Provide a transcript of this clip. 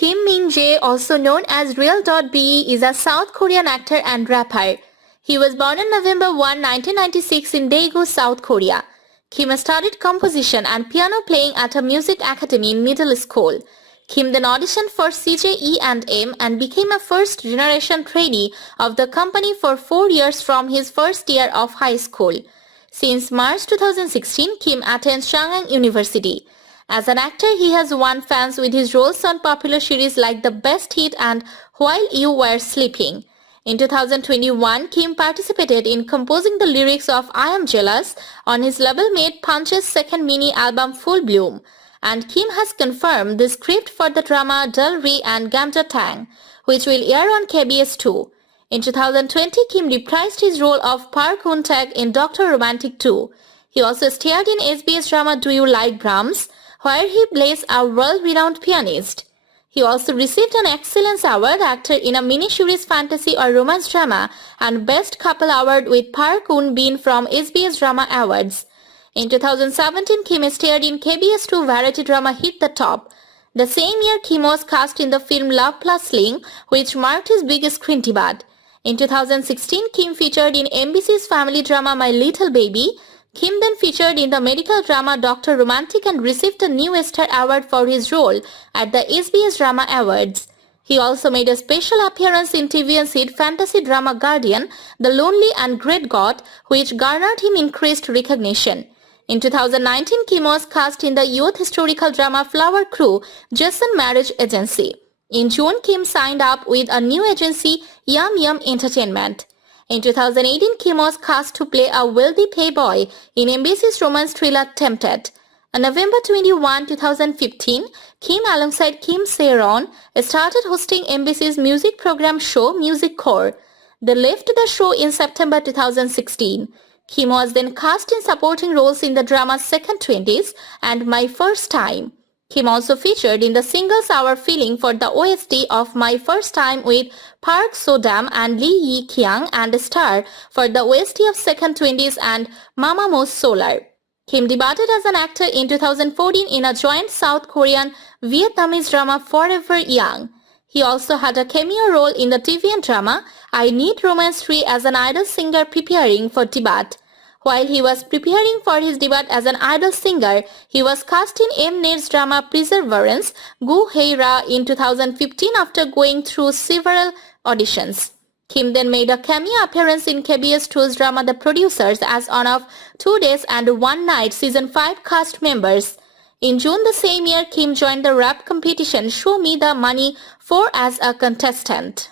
Min-jae, also known as Real.be, is a South Korean actor and rapper. He was born on November 1, 1996 in Daegu, South Korea. Kim studied composition and piano playing at a music academy in middle school. Kim then auditioned for CJ E&M and became a first-generation trainee of the company for 4 years from his first year of high school. Since March 2016, Kim attends Chung-Ang University. As an actor, he has won fans with his roles on popular series like The Best Hit and While You Were Sleeping. In 2021, Kim participated in composing the lyrics of I Am Jealous on his label-mate Punch's second mini-album Full Bloom. And Kim has confirmed the script for the drama Dal-ri and Gamja-tang, which will air on KBS 2. In 2020, Kim reprised his role of Park Eun-tak in Dr. Romantic 2. He also starred in SBS drama Do You Like Brahms, where he plays a world-renowned pianist. He also received an Excellence Award Actor in a Mini-series Fantasy or Romance Drama and Best Couple Award with Park Eun-bin from SBS Drama Awards. In 2017, Kim starred in KBS 2 variety drama Hit the Top. The same year, Kim was cast in the film Love Plus Sling, which marked his biggest screen debut. In 2016, Kim featured in MBC's family drama My Little Baby. Kim then featured in the medical drama Dr. Romantic and received a New Star Award for his role at the SBS Drama Awards. He also made a special appearance in TVN's hit fantasy drama Guardian, The Lonely and Great God, which garnered him increased recognition. In 2019, Kim was cast in the youth historical drama Flower Crew, Jason Marriage Agency. In June, Kim signed up with a new agency, Yum Yum Entertainment. In 2018, Kim was cast to play a wealthy playboy in MBC's romance thriller Tempted. On November 21, 2015, Kim alongside Kim Se-ron started hosting MBC's music program show Music Core. They left the show in September 2016. Kim was then cast in supporting roles in the dramas Second Twenties and My First Time. Kim also featured in the singles Our Feeling for the OST of My First Time with Park So-dam and Lee Yi-kyung and a star for the OST of Second Twenties and Mama Mo's Solar. Kim debuted as an actor in 2014 in a joint South Korean-Vietnamese drama Forever Young. He also had a cameo role in the TVN drama I Need Romance 3 as an idol singer preparing for debut. While he was preparing for his debut as an idol singer, he was cast in Mnet's drama Perseverance, Gu Hei-ra in 2015 after going through several auditions. Kim then made a cameo appearance in KBS 2's drama The Producers as one of 2 Days and 1 Night Season 5 cast members. In June the same year, Kim joined the rap competition Show Me the Money 4 as a contestant.